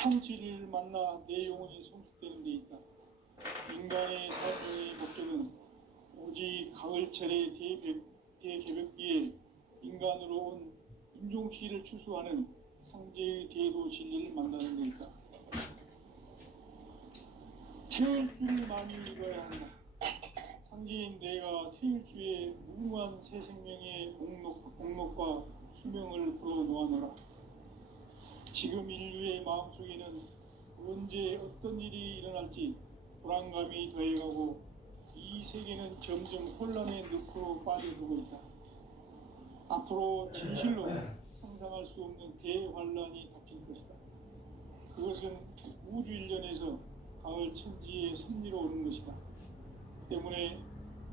참치를 만나 내 영혼이 성숙되는 데 있다. 인간의 삶의 목적은 오직 가을철의 대개벽기에 인간으로 온 인종시를 추수하는 상제의 대도 진리를 만나는 데 있다. 태울 줄을 많이 읽어야 한다. 상제인 내가 태울 주의 무궁한 새 생명의 공록과 수명을 불어놓아노라. 지금 인류의 마음속에는 언제 어떤 일이 일어날지 불안감이 더해가고 이 세계는 점점 혼란의 늪으로 빠져들고 있다. 앞으로 진실로 상상할 수 없는 대환란이 닥칠 것이다. 그것은 우주 일련에서 가을 천지의 섭리로 오는 것이다. 때문에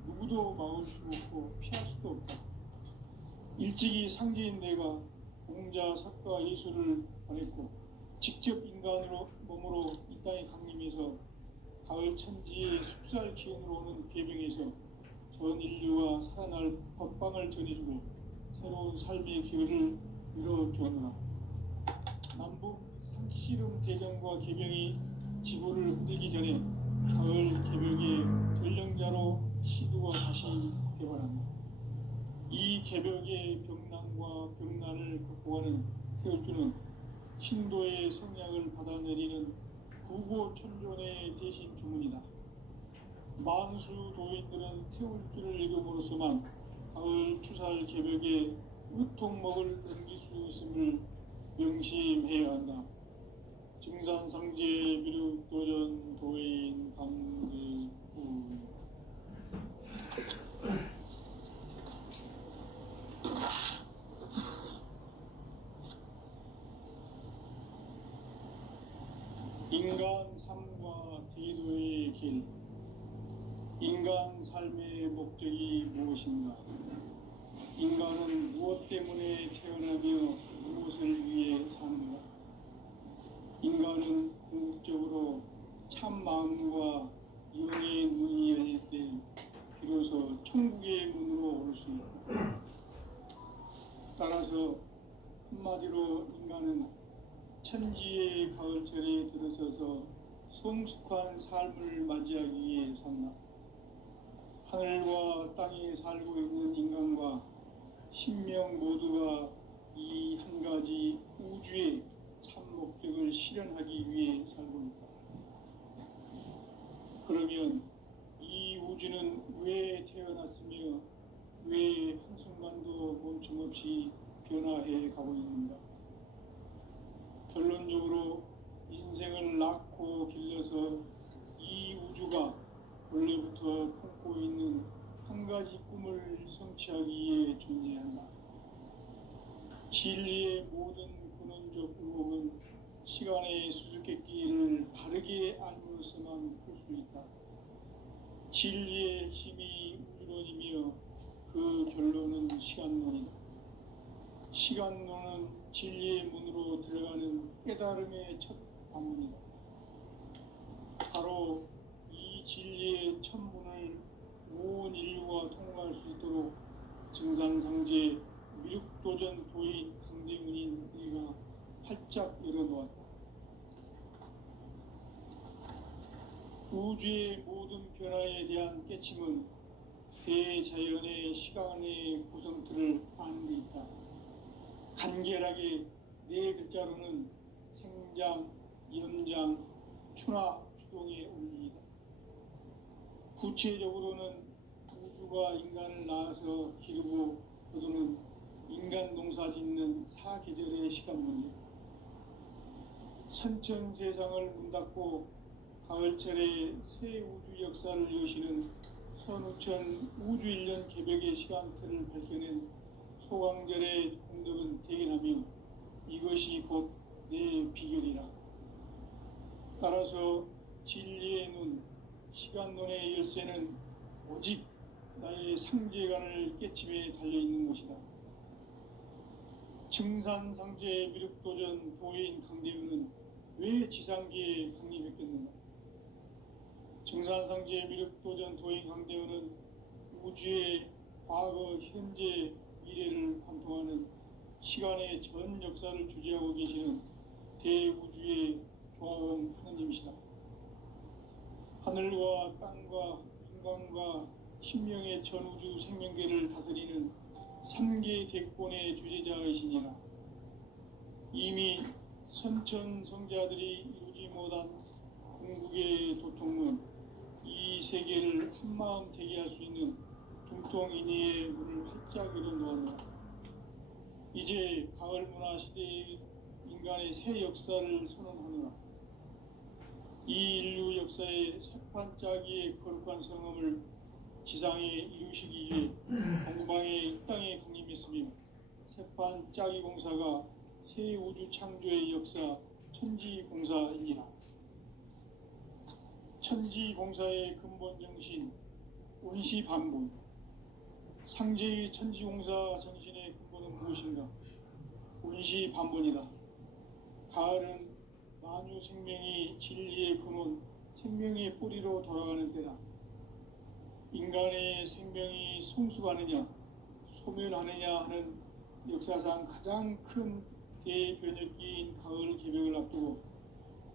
누구도 막을 수 없고 피할 수도 없다. 일찍이 상제인 내가 공자, 석가, 예수를 보냈고 직접 인간으로 몸으로 이 땅에 강림해서 가을 천지의 숲살 기운으로 오는 괴병에서 전 인류와 살아날 법방을 전해주고 새로운 삶의 기회를 이뤄주었노라. 남북 상씨름 대전과 개병이 지구를 흔들기 전에 가을 개벽의 전령자로 시두가 다시 개발한다. 이 개벽의 병난과 병난을 극복하는 태울주는 신도의 성약을 받아내리는 구고천존의 대신 주문이다. 만수 도인들은 태울주를 읽음으로써만 가을 추살 개벽에 의통목을 넘길 수 있음을 명심해야 한다. 증산상제 미륵도전 도인 강지구. 인간 삶과 대도의 길. 인간 삶의 목적이 무엇인가? 인간은 무엇 때문에 태어나며 무엇을 위해 사는가? 인간은 궁극적으로 참 마음과 영의 눈이 열릴 때 비로소 천국의 문으로 올 수 있다. 따라서 한마디로 인간은 천지의 가을철에 들어서서 성숙한 삶을 맞이하기 위해 산다. 하늘과 땅에 살고 있는 인간과 신명 모두가 이 한 가지 우주의 참 목적을 실현하기 위해 살고 있다. 그러면 이 우주는 왜 태어났으며 왜 한순간도 멈춤없이 변화해 가고 있는가? 결론적으로 인생을 낳고 길러서 이 우주가 원래부터 품고 있는 한 가지 꿈을 성취하기 위해 존재한다. 진리의 모든 근원적 의혹은 시간의 수수께끼를 바르게 알므로서만 풀 수 있다. 진리의 핵심이 우주론이며 그 결론은 시간론이다. 시간론은 진리의 문으로 들어가는 깨달음의 첫 방문이다. 바로 이 진리의 첫 문을 온 인류가 통과할 수 있도록 증산상제 미륵도전 도인 강대문인 네가 활짝 열어놓았다. 우주의 모든 변화에 대한 깨침은 대자연의 시간의 구성틀을 아는 데 있다. 간결하게 네 글자로는 생장, 연장, 추나 추동의 원리이다. 구체적으로는 우주가 인간을 낳아서 기르고 거두는 인간 농사 짓는 사계절의 시간 문제다. 선천 세상을 문 닫고 가을철에 새 우주 역사를 여시는 선우천 우주 1년 개벽의 시간틀을 밝혀낸 소강절의 공덕은 대견하며 이것이 곧 내 비결이라. 따라서 진리의 눈, 시간론의 열쇠는 오직 나의 상제관을 깨침에 달려있는 것이다. 증산상제 미륵도전 도인 강대훈은 왜 지상계에 강림했겠는가? 증산상제 미륵도전 도인 강대훈은 우주의 과거, 현재, 미래를 관통하는 시간의 전 역사를 주재하고 계시는 대우주의 조화로운 하느님이시다. 하늘과 땅과 인간과 신명의 전우주 생명계를 다스리는 3계 대권의 주재자이시니라. 이미 선천성자들이 이루지 못한 궁극의 도통은 이 세계를 한마음 되게 할 수 있는 중통인의의 문을 활짝 열어놓았노라. 이제 가을 문화 시대의 인간의 새 역사를 선언하노라. 이 인류 역사의 새판짜기의 거룩한 성음을 지상에 이루시기 위해 동방의 이 땅에 강림했으며 새판짜기 공사가 새 우주 창조의 역사 천지공사이니라. 천지공사의 근본 정신 운시반본. 상제의 천지공사 정신의 근본은 무엇인가? 운시반본이다. 가을은 만유 생명이 진리의 근원, 생명의 뿌리로 돌아가는 때다. 인간의 생명이 성숙하느냐, 소멸하느냐 하는 역사상 가장 큰 대변혁기인 가을 개벽을 앞두고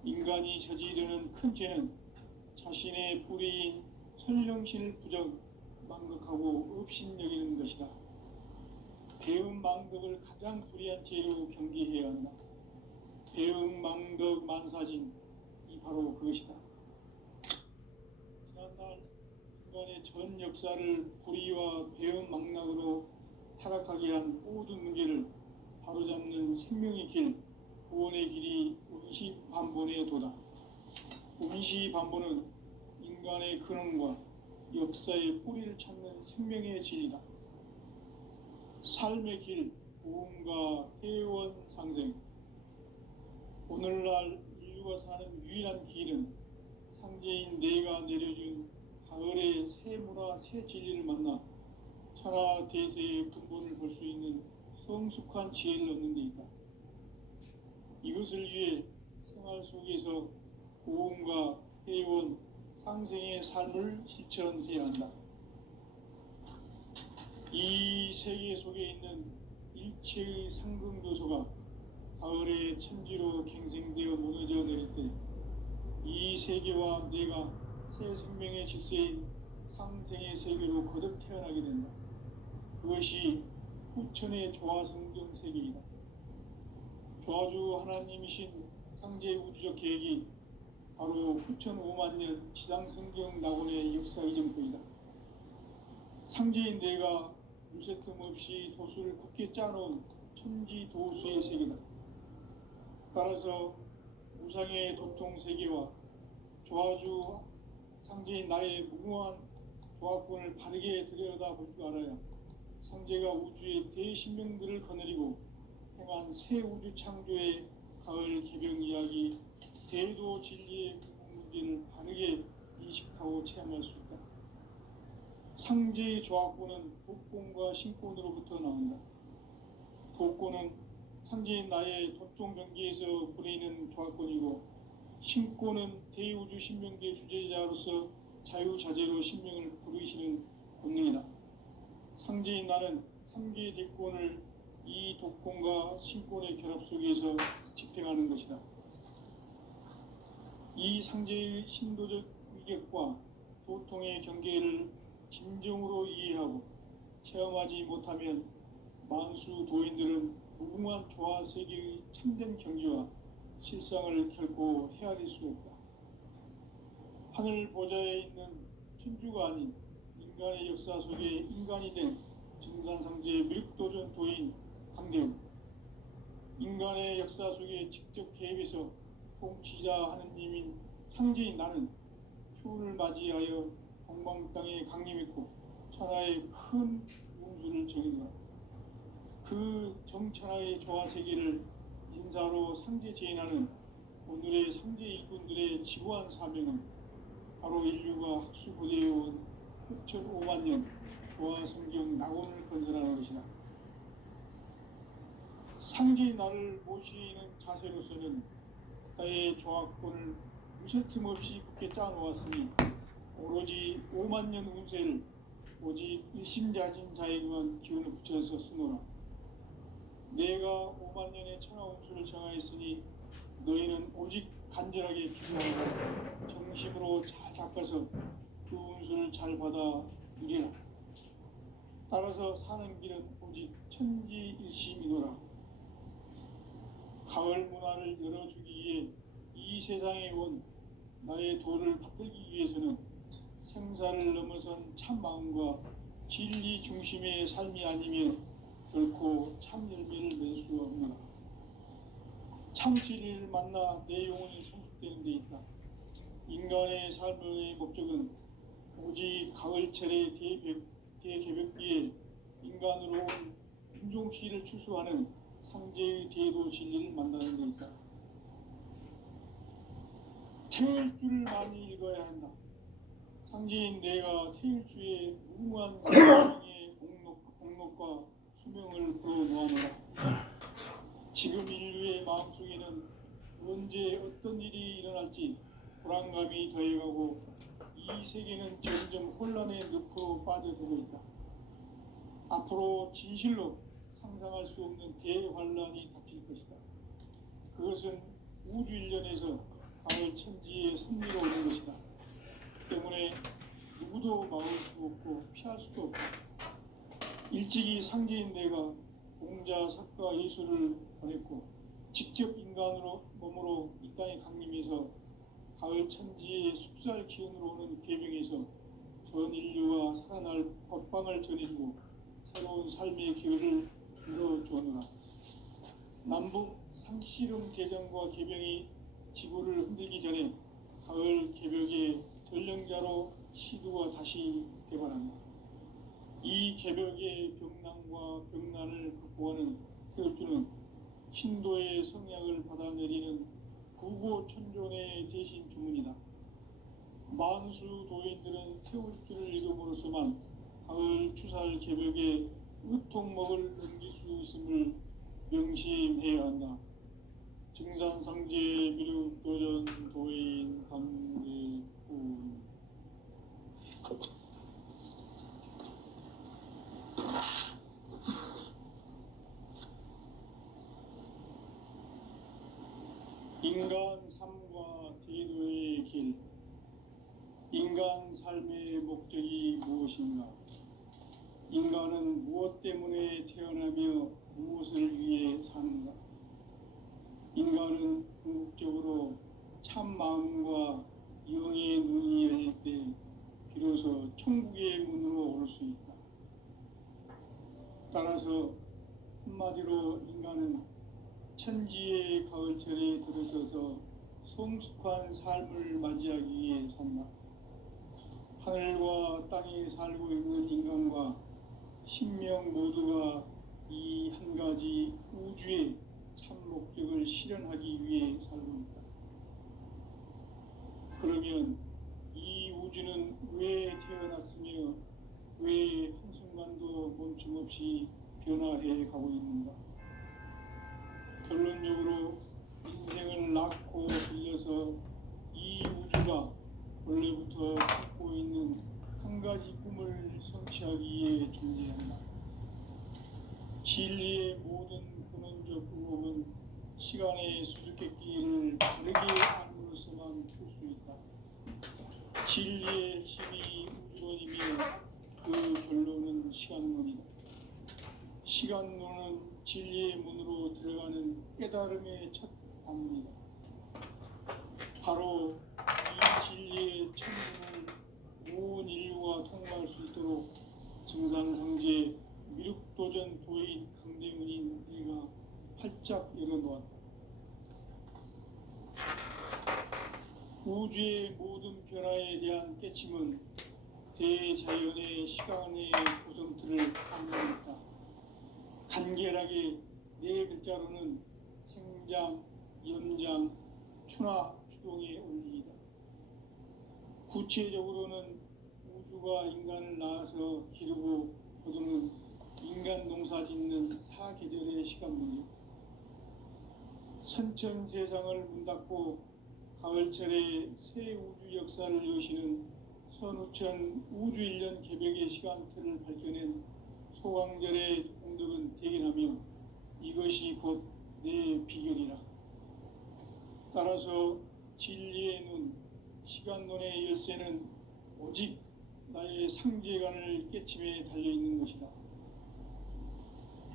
인간이 저지르는 큰 죄는 자신의 뿌리인 선령신을 부정, 망극하고 업신여기는 것이다. 배음 망덕을 가장 불의한 죄로 경계해야 한다. 배음 망덕 만사진이 바로 그것이다. 지난날 인간의 전 역사를 불의와 배음 망락으로 타락하게 한 모든 문제를 바로잡는 생명의 길, 구원의 길이 운시반본의 도다. 운시반본은 인간의 근원과 역사의 뿌리를 찾는 생명의 진리다. 삶의 길, 고음과 회원 상생. 오늘날 인류가 사는 유일한 길은 상제인 내가 내려준 가을의 새 문화, 새 진리를 만나 천하 대세의 근본을 볼 수 있는 성숙한 지혜를 얻는 데 있다. 이것을 위해 생활 속에서 고음과 회원, 상생의 삶을 실천해야 한다. 이 세계 속에 있는 일체의 상승교소가 가을의 천지로 갱생되어 무너져 내릴 때 이 세계와 내가 새 생명의 질서인 상생의 세계로 거듭 태어나게 된다. 그것이 후천의 조화성경 세계이다. 조화주 하나님이신 상제 우주적 계획이 바로 후천 5만 년 지상성경 낙원의 역사 이전부이다. 상제인 내가 무쇠틈 없이 도수를 굳게 짜놓은 천지 도수의 세계다. 따라서 무상의 도통 세계와 조화주 상제인 나의 무궁한 조화권을 바르게 들여다볼 줄 알아야 상제가 우주의 대신명들을 거느리고 행한 새 우주 창조의 가을 개병 이야기, 대도 진리의 근본 문제를 바르게 인식하고 체험할 수 있다. 상제의 조화권은 독권과 신권으로부터 나온다. 독권은 상제인 나의 도통 경계에서 부리는 조화권이고, 신권은 대우주 신명계 주제자로서 자유자재로 신명을 부르시는 권능이다. 상제인 나는 3계 대권을 이 독권과 신권의 결합 속에서 집행하는 것이다. 이 상제의 신도적 위격과 도통의 경계를 진정으로 이해하고 체험하지 못하면 만수 도인들은 무궁한 조화 세계의 참된 경지와 실상을 결코 헤아릴 수 없다. 하늘 보좌에 있는 천주가 아닌 인간의 역사 속에 인간이 된 증산상제의 밀도전 도인 강대웅, 인간의 역사 속에 직접 개입해서 통치자 하느님인 상제인 나는 추운을 맞이하여 동방 땅에 강림했고 천하의 큰 운수를 정했노라. 그 정천하의 조화 세계를 인사로 상제 제인하는 오늘의 상제 일꾼들의 지구한 사명은 바로 인류가 학수고대해온 후천 5만 년 조화 성경 낙원을 건설하는 것이다. 상제의 나를 모시는 자세로서는 나의 조화권을 무쇠틈 없이 굳게 짜놓았으니 오로지 5만 년 운세를 오직 일심자진 자에게만 기운을 붙여서 쓰노라. 내가 5만 년의 천하 운수를 정하였으니 너희는 오직 간절하게 기도하고 정심으로 잘 닦아서 그 운수를 잘 받아 누리라. 따라서 사는 길은 오직 천지일심이노라. 가을 문화를 열어주기 위해 이 세상에 온 나의 도를 받들기 위해서는 생사를 넘어선 참 마음과 진리 중심의 삶이 아니면 결코 참 열매를 맺을 수 없노라. 참 진리를 만나 내 영혼이 성숙되는 데 있다. 인간의 삶의 목적은 오직 가을철의 대개벽기에 인간으로 온 인종시를 추수하는 상제의 대도 진리를 만나는 데 있다. 태일주를 많이 읽어야 한다. 상제인 내가 태일주의 무궁한 생명의 공록과 수명을 불어놓아노라. 지금 인류의 마음속에는 언제 어떤 일이 일어날지 불안감이 더해가고 이 세계는 점점 혼란의 늪으로 빠져들고 있다. 앞으로 진실로 상상할 수 없는 대환란이 닥칠 것이다. 그것은 우주 일련에서 가을 천지의 섭리로 오는 것이다. 때문에 누구도 막을 수 없고 피할 수도 없다. 일찍이 상제인 내가 공자, 석가, 예수를 보냈고 직접 인간으로 몸으로 이 땅에 강림해서 가을 천지의 숲살 기운으로 오는 계명에서 전 인류와 살아날 법방을 전해주고 새로운 삶의 기회를 열어주었노라. 남북 상씨름 대전과 계병이 지구를 흔들기 전에 가을 개벽의 전령자로 시두가 다시 되관한다. 이 개벽의 병난과 병난을 극복하는 태울주는 신도의 성약을 받아내리는 구고천존의 대신 주문이다. 만수 도인들은 태울주를 읽음으로써만 가을 추살 개벽의 의통목을 넘길 수 있음을 명심해야 한다. 증산상제 미륵도전 도인 강대군. 인간 삶과 대도의 길. 인간 삶의 목적이 무엇인가? 인간은 무엇 때문에 태어나며 무엇을 위해 사는가? 인간은 궁극적으로 참 마음과 영의 눈이 열릴 때 비로소 천국의 문으로 올 수 있다. 따라서 한마디로 인간은 천지의 가을철에 들어서서 성숙한 삶을 맞이하기 위해 산다. 하늘과 땅에 살고 있는 인간과 신명 모두가 이 한 가지 우주의 참 목적을 실현하기 위해 살고 있다. 그러면 이 우주는 왜 태어났으며 왜 한순간도 멈춤없이 변화해 가고 있는가? 결론적으로 인생을 낳고 들려서 이 우주가 원래부터 갖고 있는 한 가지 꿈을 성취하기 위해 존재한다. 진리의 모든 근원적 의혹은 시간의 수수께끼를 바르게 알므로서만 풀 수 있다. 진리의 힘이 우주론이며 그 결론은 시간론이다. 시간론은 진리의 문으로 들어가는 깨달음의 첫 방문이다. 바로 이 진리의 천문을 온 인류가 통과할 수 있도록 증산상제 미륵도전 도인 강대문인 내가 활짝 열어놓았다. 우주의 모든 변화에 대한 깨침은 대자연의 시간의 구성틀을 안내했다. 간결하게 네 글자로는 생장, 연장, 추나 추동의 원리이다. 구체적으로는 우주가 인간을 낳아서 기르고 거두는 인간 농사 짓는 사계절의 시간 문제. 선천 세상을 문 닫고 가을철에 새 우주 역사를 여시는 선우천 우주일년 개벽의 시간틀을 밝혀낸 소강절의 공덕은 대견하며 이것이 곧 내 비결이라. 따라서 진리의 눈, 시간론의 열쇠는 오직 나의 상제관을 깨침에 달려있는 것이다.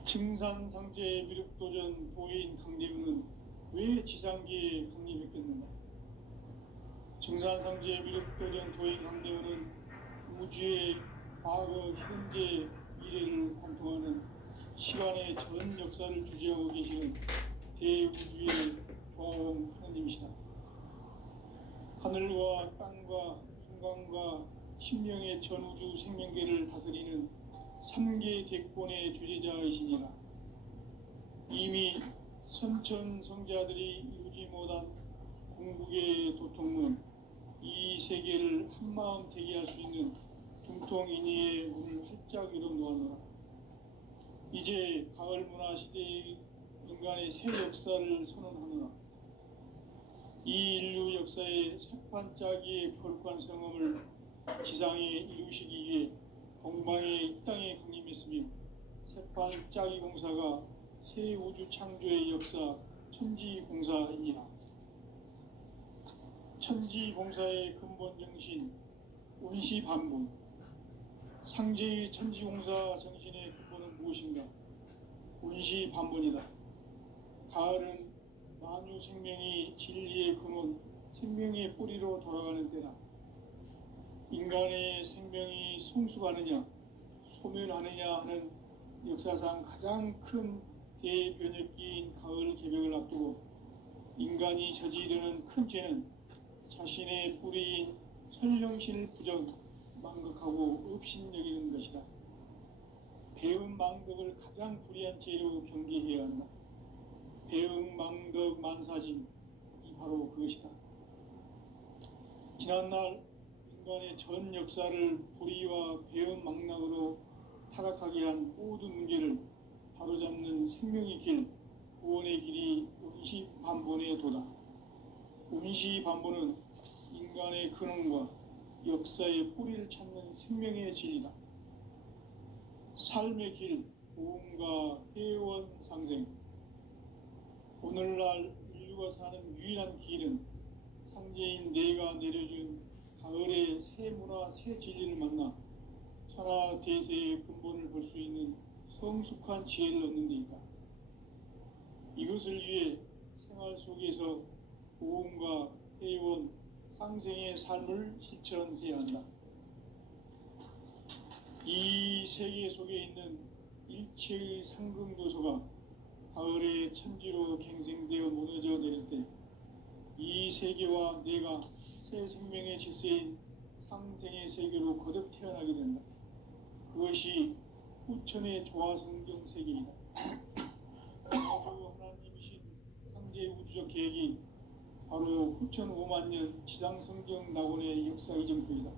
증산상제 미륵도전 도인 강대우는 왜 지상계에 강림했겠는가? 증산상제 미륵도전 도인 강대우는 우주의 과거, 현재, 미래를 관통하는 시간의 전 역사를 주재하고 계시는 대우주의 교황 하느님이시다. 하늘과 땅과 인간과 신명의 전우주 생명계를 다스리는 3계 대권의 주재자이시니라. 이미 선천성자들이 이루지 못한 궁극의 도통문, 이 세계를 한마음 되게 할 수 있는 중통인의의 문을 활짝 열어놓았노라. 이제 가을 문화 시대의 인간의 새 역사를 선언하노라. 이 인류 역사의 새판짜기의 거룩한 성음을 지상에 이루시기 위해 동방의 이 땅에 강림했으며 새판짜기 공사가 새 우주 창조의 역사 천지공사이니라. 천지공사의 근본 정신 운시반본. 상제의 천지공사 정신의 근본은 무엇인가? 운시반본이다. 가을은 만유 생명이 진리의 근원, 생명의 뿌리로 돌아가는 때다. 인간의 생명이 성숙하느냐, 소멸하느냐 하는 역사상 가장 큰 대변혁기인 가을 개벽을 앞두고 인간이 저지르는 큰 죄는 자신의 뿌리인 선령신을 부정, 망극하고 업신여기는 것이다. 배음 망덕을 가장 불의한 죄로 경계해야 한다. 배음 망덕 만사짐이 바로 그것이다. 지난날 인간의 전 역사를 불의와 배음 망락으로 타락하게 한 모든 문제를 바로잡는 생명의 길, 구원의 길이 운시반본의 도다. 운시반본은 인간의 근원과 역사의 뿌리를 찾는 생명의 진리다. 삶의 길, 보험과 회원 상생. 오늘날 인류가 사는 유일한 길은 상제인 내가 내려준 가을의 새 문화, 새 진리를 만나 천하 대세의 근본을 볼 수 있는 성숙한 지혜를 얻는 데 있다. 이것을 위해 생활 속에서 보험과 회원, 상생의 삶을 실천해야 한다. 이 세계 속에 있는 일체의 상금도서가 가을의 천지로 갱생되어 무너져 내릴 때 이 세계와 내가 새 생명의 질서인 상생의 세계로 거듭 태어나게 된다. 그것이 후천의 조화성경 세계이다. 하나님이신 상제 우주적 계획이 바로 후천 5만 년 지상성경 낙원의 역사 이정표이다.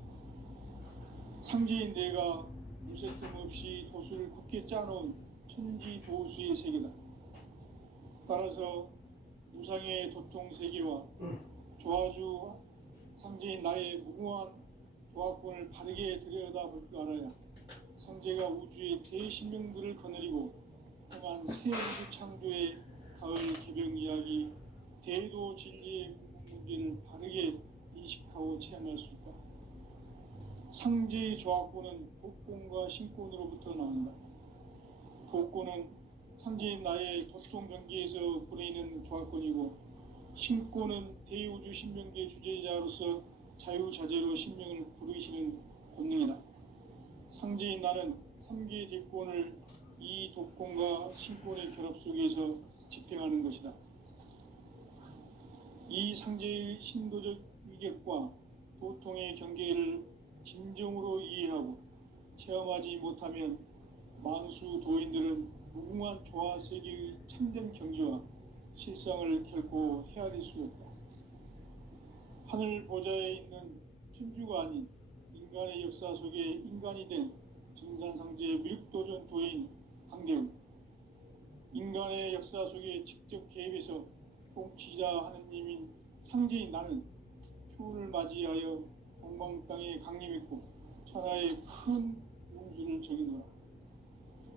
상제인 내가 무쇠틈 없이 도수를 굳게 짜놓은 천지도수의 세계다. 따라서 무상의 도통 세계와 조화주 상제인 나의 무궁한 조합권을 바르게 들여다볼 줄 알아야 상제가 우주의 대신명들을 거느리고 행한 새 우주 창조의 가을 개벽 이야기, 대도 진리의 궁극 문제를 바르게 인식하고 체험할 수 있다. 상제의 조합권은 복권과 신권으로부터 나온다. 복권은 상제인 나의 도통 경계에서 부리는 조합권이고, 신권은 대우주 신명계 주제자로서 자유자재로 신명을 부르시는 본능이다. 상제인 나는 3계 대권을 이 독권과 신권의 결합 속에서 집행하는 것이다. 이 상제의 신도적 위격과 도통의 경계를 진정으로 이해하고 체험하지 못하면 만수 도인들은 무궁한 조화세계의 참된 경지와 실상을 결코 헤아릴 수 없다. 하늘 보좌에 있는 천주가 아닌 인간의 역사 속에 인간이 된 증산상제 미륵도전 도인 강대우. 인간의 역사 속에 직접 개입해서 통치자 하느님인 상제인 나는 추운을 맞이하여 동방 땅에 강림했고 천하의 큰 운수를 적이노라.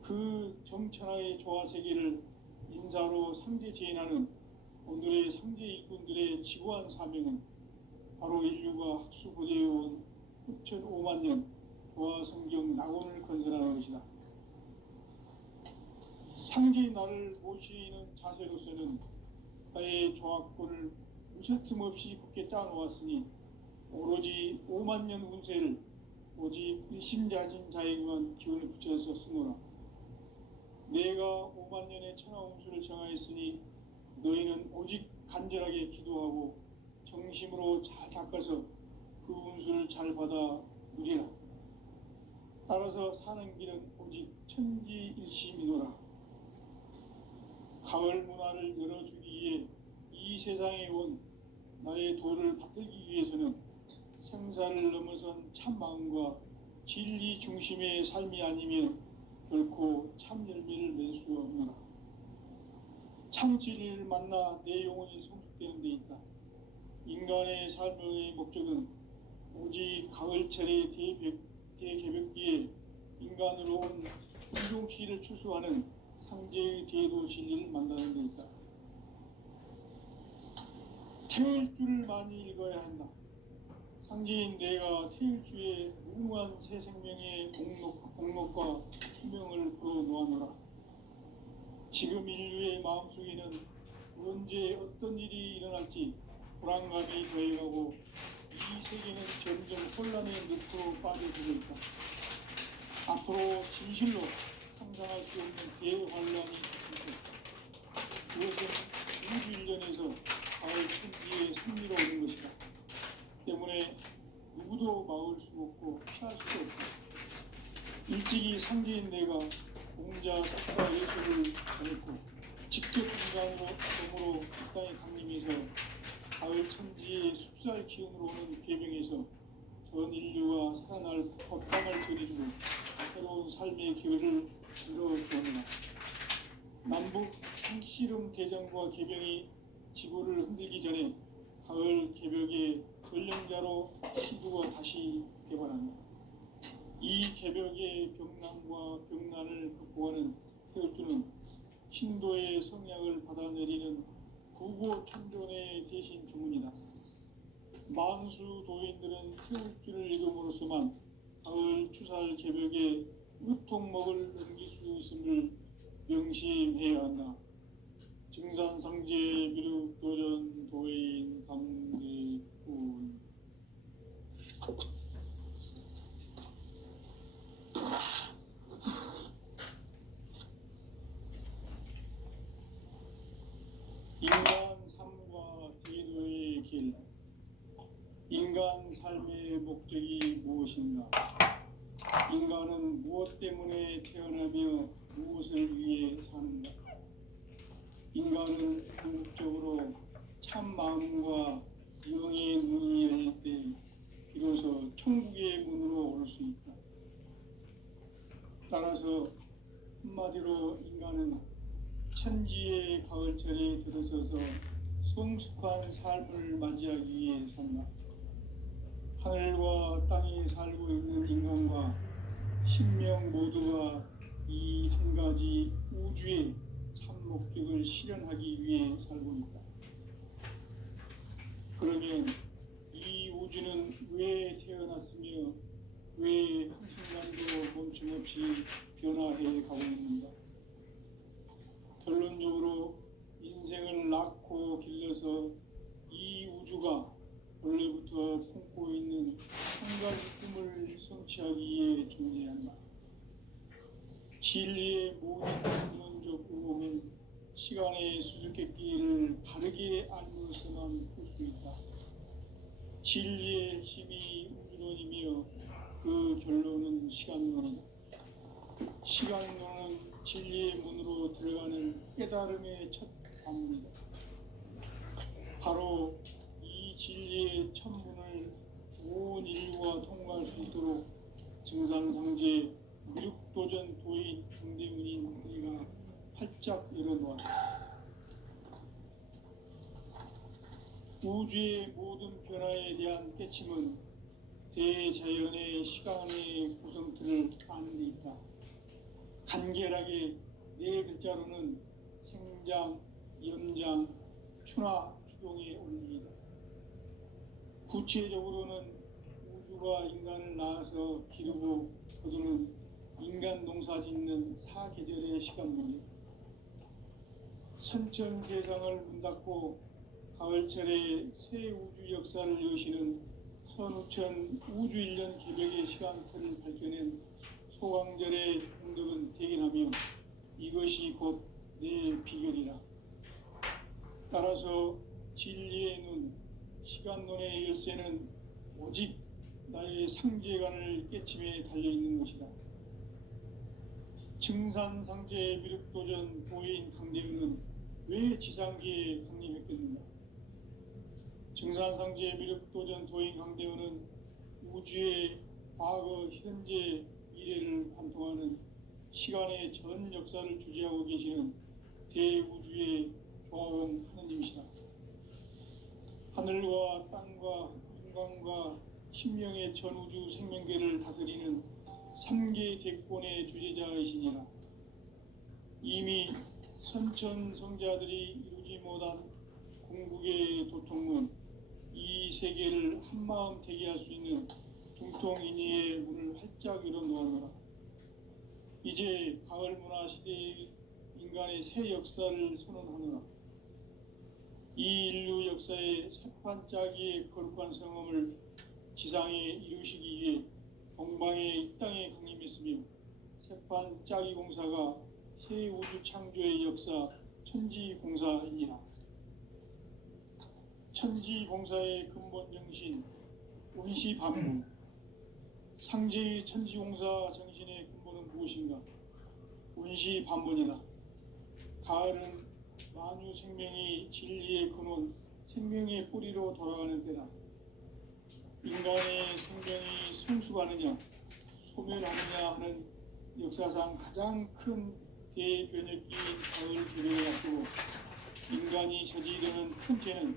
그 정천하의 조화세계를 인사로 상제 제인하는 오늘의 상제 일꾼들의 지구한 사명은 바로 인류가 학수고대해온 6,5만 년 도화 성경 낙원을 건설하는 것이다. 상제의 나를 모시는 자세로서는 나의 조합권을 무쇠틈 없이 굳게 짜놓았으니 오로지 5만 년 운세를 오직 일심자진 자에게만 기운을 붙여서 쓰노라. 내가 5만 년의 천하운수를 정하였으니 너희는 오직 간절하게 기도하고 정심으로 잘 닦아서 그 운수를 잘 받아 누리라. 따라서 사는 길은 오직 천지일심이노라. 가을 문화를 열어주기 위해 이 세상에 온 나의 도를 받들기 위해서는 생사를 넘어선 참 마음과 진리 중심의 삶이 아니면 결코 참 열매를 맺을 수 없노라. 참 진리를 만나 내 영혼이 성숙되는 데 있다. 인간의 삶의 목적은 오직 가을철의 대개벽기에 인간으로 온 인종시를 추수하는 상제의 대도 진리를 만나는 데 있다. 태일 줄을 많이 읽어야 한다. 상제인 내가 태일주의 무궁한 새 생명의 공록과 수명을 불어놓아노라. 지금 인류의 마음속에는 언제 어떤 일이 일어날지 불안감이 더해가고 이 세계는 점점 혼란의 늪으로 빠져들고 있다. 앞으로 진실로 상상할 수 없는 대환란이 닥칠 것이다. 그것은 우주 일전에서 가을 천지의 승리로 오는 것이다. 때문에 누구도 막을 수 없고 피할 수도 없다. 일찍이 상제인 내가 공자 석가 예술을 전했고 직접 인간으로 이 땅에 강림해서 가을 천지의 숲살 기운으로 오는 계명에서 전 인류가 살아날 법당을 전해주고 새로운 삶의 기회를 열어주었노라. 남북 신씨름 대전과 계병이 지구를 흔들기 전에 가을 개벽의 전령자로 시부가 다시 개발한다. 이 개벽의 병난과 병난을 극복하는 태울주는 신도의 성약을 받아내리는 구고천존의 대신 주문이다. 만수 도인들은 태울주를 읽음으로써만 가을 추살 개벽의 으통먹을 넘길 수 있음을 명심해야 한다. 증산상제 미륵도전 도인 감리꾼. 인간 삶과 기도의 길. 인간 삶의 목적이 무엇인가? 인간은 무엇 때문에 태어나며 무엇을 위해 사는가? 인간은 궁극적으로 참 마음과 영의 문이 열릴 때 비로소 천국의 문으로 올 수 있다. 따라서 한마디로 인간은 천지의 가을철에 들어서서 성숙한 삶을 맞이하기 위해 산다. 하늘과 땅에 살고 있는 인간과 신명 모두가 이 한 가지 우주의 참 목적을 실현하기 위해 살고 있다. 그러면 이 우주는 왜 태어났으며 왜 한순간도 멈춤없이 변화해 가고 있는가? 결론적으로 인생을 낳고 길러서 이 우주가 원래부터 품고 있는 한 가지 꿈을 성취하기 위해 존재한다. 진리의 모든 근원적 의혹은 시간의 수수께끼를 바르게 알므로서만 풀 수 있다. 진리의 핵심이 우주론이며 그 결론은 시간론이다. 시간론은 진리의 문으로 들어가는 깨달음의 첫 방문이다. 바로 이 진리의 첫 문을 온 인류가 통과할 수 있도록 증산상제 미륵도전 도인 강대문인 내가 활짝 열어놓았다. 우주의 모든 변화에 대한 깨침은 대자연의 시간의 구성틀을 아는 데 있다. 간결하게 네 글자로는 생장, 연장, 추나 추동에 올리이다. 구체적으로는 우주가 인간을 낳아서 기르고 거두는 인간 농사 짓는 사계절의 시간문제, 선천 세상을 문 닫고 가을철에 새 우주 역사를 여시는 선우천 우주일년 개벽의 시간틀을 밝혀낸 소강절의 공덕은 대견하며 이것이 곧 내 비결이라. 따라서 진리의 눈, 시간론의 열쇠는 오직 나의 상제관을 깨침에 달려있는 것이다. 증산상제 미륵도전 도인 강대우는 왜 지상계에 강림했겠는가? 증산상제 미륵도전 도인 강대우는 우주의 과거, 현재, 미래를 관통하는 시간의 전 역사를 주재하고 계시는 대우주의 조화공 하느님이시다. 하늘과 땅과 인간과 신명의 전우주 생명계를 다스리는 3계 대권의 주재자이시니라. 이미 선천성자들이 이루지 못한 궁극의 도통문, 이 세계를 한마음 되게 할 수 있는 중통인의의 문을 활짝 열어 놓아노라. 이제 가을 문화 시대의 인간의 새 역사를 선언하노라. 이 인류 역사의 새판짜기의 거룩한 성험을 지상에 이루시기 위해 동방의 이 땅에 강림했으며 새판짜기 공사가 새 우주 창조의 역사 천지공사이니라. 천지공사의 근본 정신 운시반부, 상제의 천지공사 정신의 근본은 무엇인가? 운시반문이다. 가을은 만유 생명이 진리의 근원, 생명의 뿌리로 돌아가는 때다. 인간의 생명이 성숙하느냐, 소멸하느냐 하는 역사상 가장 큰 대변혁기인 가을 개벽을 앞두고 인간이 저지르는 큰 죄는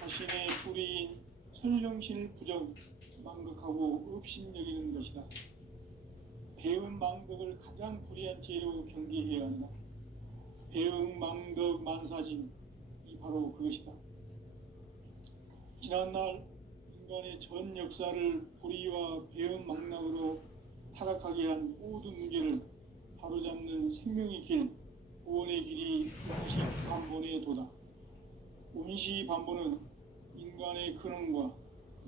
자신의 뿌리인 설령신을 부정, 망극하고 업신여기는 것이다. 배은 망덕을 가장 불의한 죄로 경계해야 한다. 배응 망덕 만사짐이 바로 그것이다. 지난날 인간의 전 역사를 불의와 배응 망락으로 타락하게 한 모든 문제를 바로잡는 생명의 길, 구원의 길이 운시반본의 도다. 운시반본은 인간의 근원과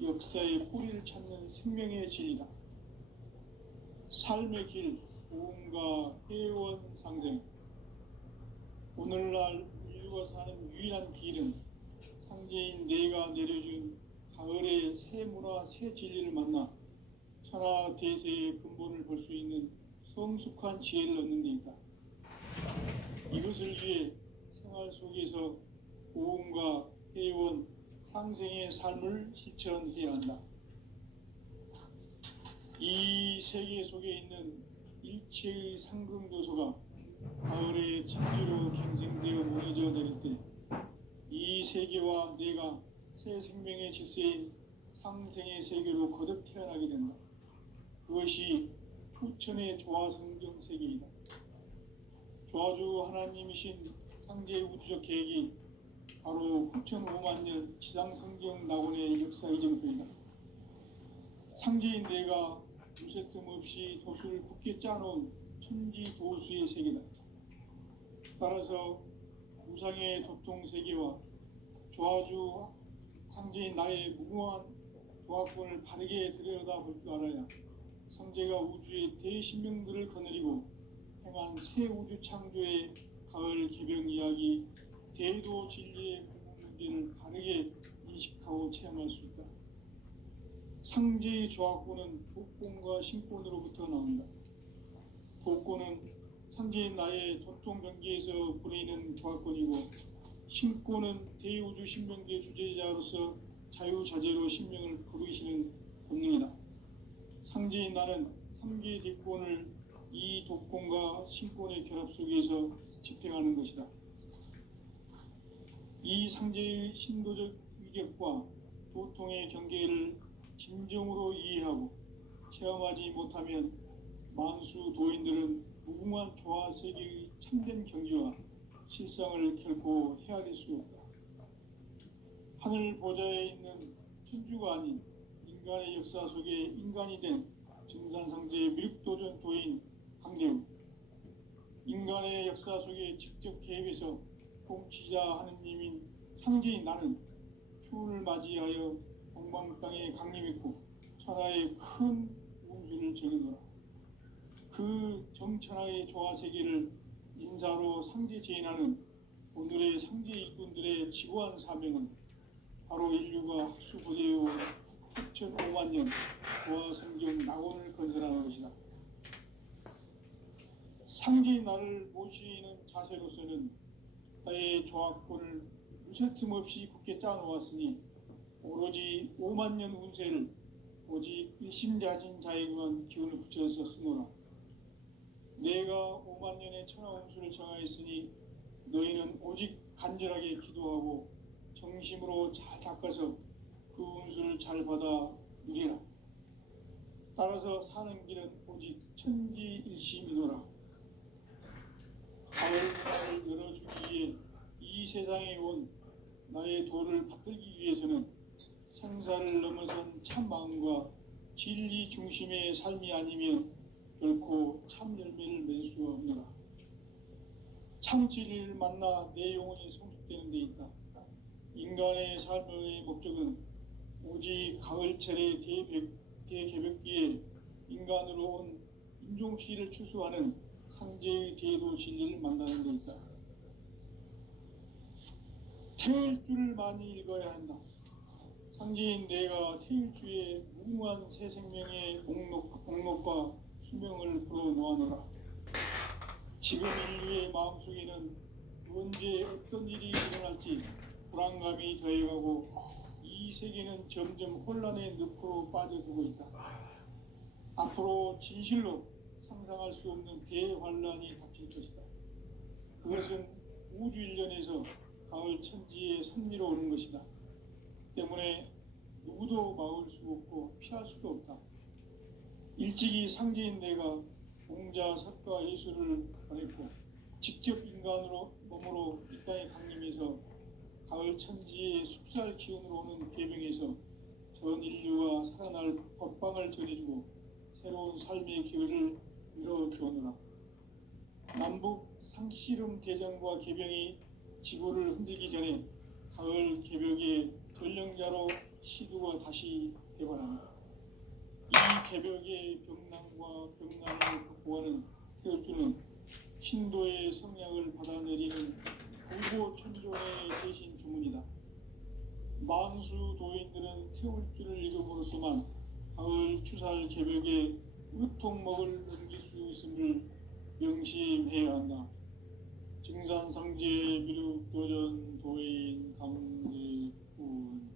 역사의 뿌리를 찾는 생명의 진리다. 삶의 길, 고음과 회원 상생. 오늘날 인류가 사는 유일한 길은 상제인 내가 내려준 가을의 새 문화, 새 진리를 만나 천하 대세의 근본을 볼 수 있는 성숙한 지혜를 얻는 데 있다. 이것을 위해 생활 속에서 고음과 회원, 상생의 삶을 실천해야 한다. 이 세계 속에 있는 일체의 상금도서가 가을의 천지로 갱생되어 무너져 내릴 때 이 세계와 내가 새 생명의 질서인 상생의 세계로 거듭 태어나게 된다. 그것이 후천의 조화성경 세계이다. 조화주 하나님이신 상제 우주적 계획이 바로 후천 5만 년 지상성경 낙원의 역사 이정표이다. 상제인 내가 무쇠 틈 없이 도수를 굳게 짜놓은 천지 도수의 세계다. 따라서 무상의 도통 세계와 조화주 상제인 나의 무궁한 조화권을 바르게 들여다볼 줄 알아야 상제가 우주의 대신명들을 거느리고 행한 새 우주 창조의 가을 개벽 이야기, 대도 진리의 궁극 문제를 바르게 인식하고 체험할 수 있다. 상제의 조화권은 독권과 신권으로부터 나온다. 독권은 상제인 나의 도통 경계에서 부리는 조화권이고, 신권은 대우주 신명계 주제자로서 자유자재로 신명을 부르시는 본능이다. 상제인 나는 3계 대권을 이 독권과 신권의 결합 속에서 집행하는 것이다. 이 상제의 신도적 위격과 도통의 경계를 진정으로 이해하고 체험하지 못하면 만수 도인들은 무궁한 조화 세계의 참된 경지와 실상을 결코 헤아릴 수 없다. 하늘 보좌에 있는 천주가 아닌 인간의 역사 속에 인간이 된 증산상제의 미륵도전 도인 강대우, 인간의 역사 속에 직접 개입해서 통치자 하느님인 상제인 나는 추운을 맞이하여 동방 땅에 강림했고 천하의 큰 운수를 정해노라. 그 정천하의 조화세계를 인사로 상제 제인하는 오늘의 상제 일꾼들의 지고한 사명은 바로 인류가 학수고대해온 6,500만 년 조화성경 낙원을 건설하는 것이다. 상제인 나를 모시는 자세로서는 나의 조합권을 무쇠틈 없이 굳게 짜놓았으니 오로지 5만 년 운세를 오직 일심자진 자에게만 기운을 붙여서 쓰노라. 내가 5만 년의 천하 운수를 정하였으니 너희는 오직 간절하게 기도하고 정심으로 잘 닦아서 그 운수를 잘 받아 누리라. 따라서 사는 길은 오직 천지일심이노라. 가을 문을 열어주기 위해 이 세상에 온 나의 도를 받들기 위해서는 생사를 넘어선 참 마음과 진리 중심의 삶이 아니면 결코 참 열매를 맺을 수가 없노라. 참 진리를 만나 내 영혼이 성숙되는 데 있다. 인간의 삶의 목적은 오직 가을철의 대개벽기에 인간으로 온 인종시를 추수하는 상제의 대도 진리를 만나는 데 있다. 태일주를 많이 읽어야 한다. 상제인 내가 태일주의 무궁한 새 생명의 목록과 수명을 풀어놓아노라. 지금 인류의 마음속에는 언제 어떤 일이 일어날지 불안감이 더해가고 이 세계는 점점 혼란의 늪으로 빠져들고 있다. 앞으로 진실로 상상할 수 없는 대환란이 닥칠 것이다. 그것은 우주 일련에서 가을 천지의 섭리로 오는 것이다. 때문에 누구도 막을 수 없고 피할 수도 없다. 일찍이 상제인 내가 공자, 석가, 예수를 보냈고 직접 인간으로 몸으로 이 땅에 강림해서 가을 천지의 숲살 기운으로 오는 괴병에서 전 인류가 살아날 법방을 전해주고 새로운 삶의 기회를 이뤄주오노라. 남북 상씨름 대전과 개병이 지구를 흔들기 전에 가을 개벽의 전령자로 시두가 다시 되관합니다. 이 개벽의 병난과 병난을 극복하는 태울주는 신도의 성약을 받아내리는 불고 천존의 대신 주문이다. 만수 도인들은 태울주를 읽음으로써만 가을 추살 개벽의 의통목을 넘길 수 있음을 명심해야 한다. 증산상제 미륵도전 도인 강제군.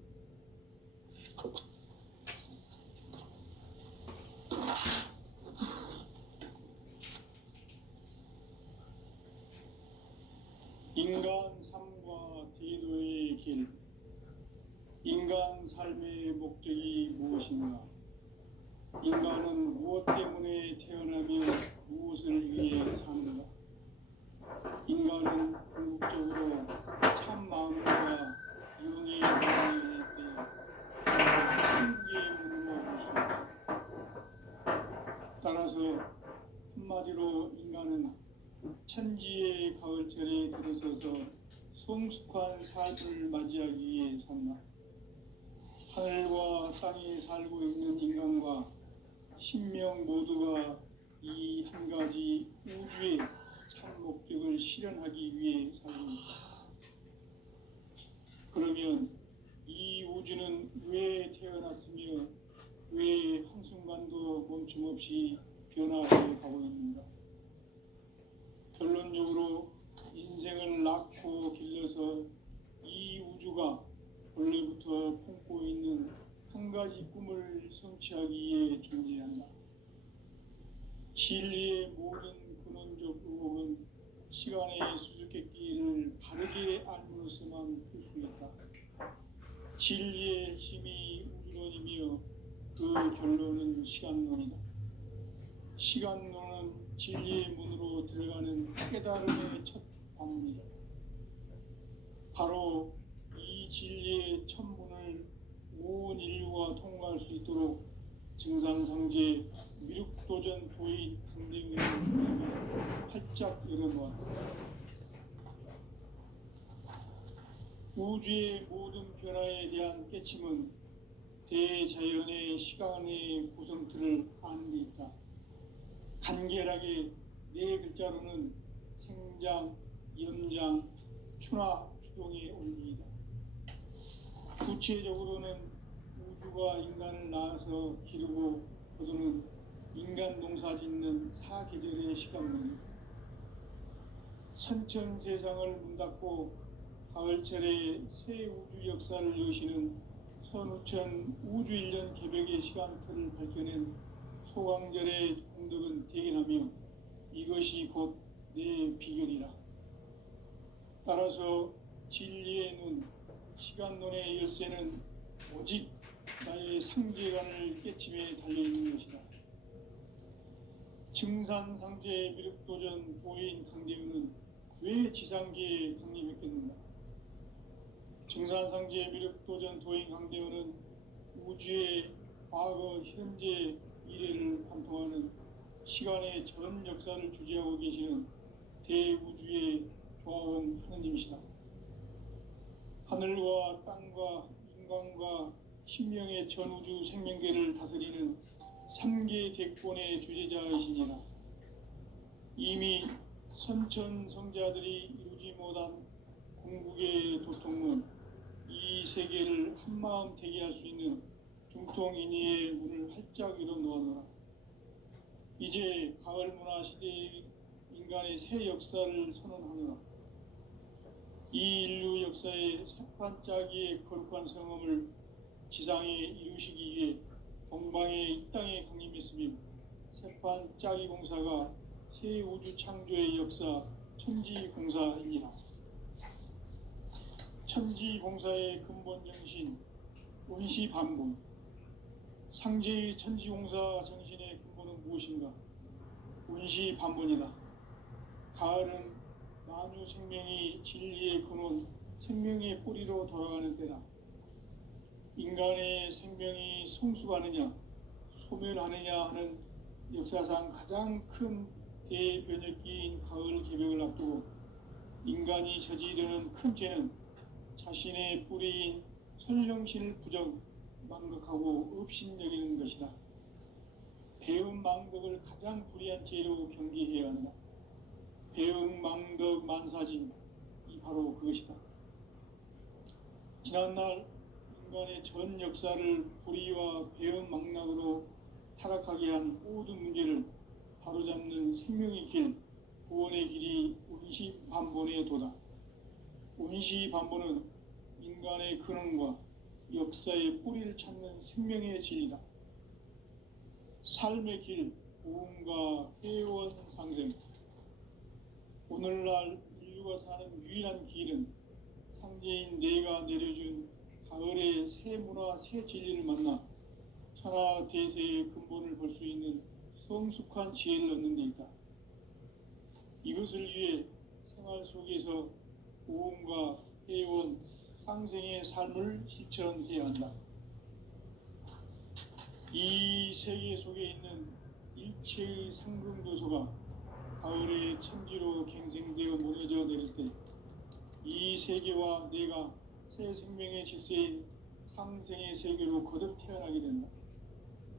인간 삶과 대도의 길. 인간 삶의 목적이 무엇인가? 인간은 무엇 때문에 태어나며 무엇을 위해 사는가? 인간은 궁극적으로 참 마음과 영의 문을 때 천국의 문으로 올 수 있다. 따라서 한마디로 인간은 천지의 가을철에 들어서서 성숙한 삶을 맞이하기 위해 산다. 하늘과 땅에 살고 있는 인간과 신명 모두가 이 한 가지 우주의 참 목적을 실현하기 위해 살고 있다. 그러면 이 우주는 왜 태어났으며 왜 한순간도 멈춤없이 변화해 가고 있는가? 결론적으로 인생을 낳고 길러서 이 우주가 원래부터 품고 있는 한 가지 꿈을 성취하기 위해 존재한다. 진리의 모든 근원적 의혹은 시간의 수수께끼를 바르게 알므로서만 풀 수 있다. 진리의 힘이 우주론이며 그 결론은 시간론이다. 시간론은 진리의 문으로 들어가는 깨달음의 첫 방문이다. 바로 이 이 진리의 천문을 온 인류가 통과할 수 있도록 증산상제 미륵도전 도인 강대웅의 문을 활짝 열어놓았다. 우주의 모든 변화에 대한 깨침은 대자연의 시간의 구성틀을 아는 데 있다. 간결하게 네 글자로는 생장, 연장, 추나 추동의 원리이다. 구체적으로는 우주가 인간을 낳아서 기르고 거두는 인간 농사 짓는 사계절의 시간문이다. 선천 세상을 문닫고 가을철에 새 우주 역사를 여시는 선우천 우주 1년 개벽의 시간틀을 밝혀낸 소강절의 공덕은 대견하며 이것이 곧 내 비결이라. 따라서 진리의 눈, 시간론의 열쇠는 오직 나의 상제관을 깨침에 달려있는 것이다. 증산상제 미륵도전 도인 강대웅은 왜 지상계에 강림했겠는가? 증산상제 미륵도전 도인 강대웅은 우주의 과거, 현재, 미래를 관통하는 시간의 전 역사를 주재하고 계시는 대우주의 조화원 하느님이시다. 하늘과 땅과 인간과 신명의 전우주 생명계를 다스리는 3계 대권의 주재자이시니라. 이미 선천성자들이 이루지 못한 궁극의 도통문, 이 세계를 한마음 되게 할 수 있는 중통인의의 문을 활짝 열어놓아노라. 이제 가을 문화 시대의 인간의 새 역사를 선언하노라. 이 인류 역사의 새반짝이의 거룩한 성음을 지상에 이루시기 위해 동방의 이 땅에 강림했으며 새반짝이 공사가 새 우주 창조의 역사 천지공사이니라. 천지공사의 근본 정신 원시반본, 상제의 천지공사 정신의 근본은 무엇인가? 원시반본이다. 가을은 만유 생명이 진리의 근원, 생명의 뿌리로 돌아가는 때다. 인간의 생명이 성숙하느냐, 소멸하느냐 하는 역사상 가장 큰 대변혁기인 가을 개벽을 앞두고 인간이 저지르는 큰 죄는 자신의 뿌리인 설령신을 부정, 망각하고 업신여기는 것이다. 배음 망덕을 가장 불의한 죄로 경계해야 한다. 배음 망덕 만사진, 이 바로 그것이다. 지난날 인간의 전 역사를 불의와 배음 망락으로 타락하게 한 모든 문제를 바로잡는 생명의 길, 구원의 길이 원시반본의 도다. 원시반본은 인간의 근원과 역사의 뿌리를 찾는 생명의 진리다. 삶의 길, 고음과 회원 상생. 오늘날 인류가 사는 유일한 길은 상제인 내가 내려준 가을의 새 문화, 새 진리를 만나 천하 대세의 근본을 볼 수 있는 성숙한 지혜를 얻는 데 있다. 이것을 위해 생활 속에서 고음과 회원, 상생의 삶을 실천해야 한다. 이 세계 속에 있는 일체의 상금도소가 가을의 천지로 갱생되어 무너져 내릴 때 이 세계와 내가 새 생명의 질서인 상생의 세계로 거듭 태어나게 된다.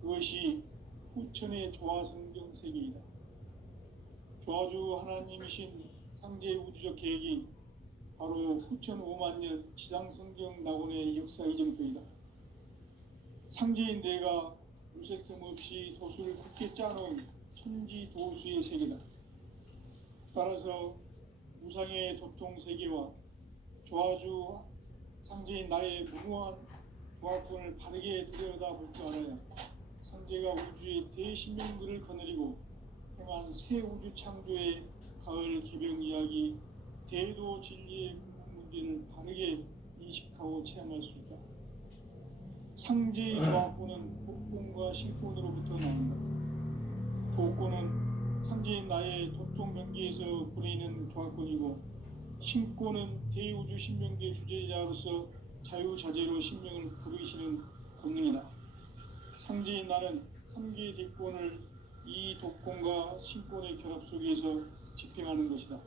그것이 후천의 조화성경 세계이다. 조화주 하나님이신 상제 우주적 계획이 바로 후천 5만 년 지상성경 낙원의 역사 이정표이다. 상제인 내가 물샐 틈 없이 도수를 굳게 짜놓은 천지 도수의 세계다. 따라서 무상의 도통 세계와 조화주 상제인 나의 무모한 조화권을 바르게 들여다볼 줄 알아야 상제가 우주의 대신명들을 거느리고 행한 새 우주 창조의 가을 개벽 이야기, 대도 진리의 문제를 바르게 인식하고 체험할 수 있다. 상제의 조화권은 복권과 신권으로부터 나온다. 복권은 상제인 나의 도통 명계에서 부리는 조화권이고, 신권은 대우주 신명계 주제자로서 자유자재로 신명을 부르시는 권능이다. 상지인 나는 3기 대권을 이 독권과 신권의 결합 속에서 집행하는 것이다.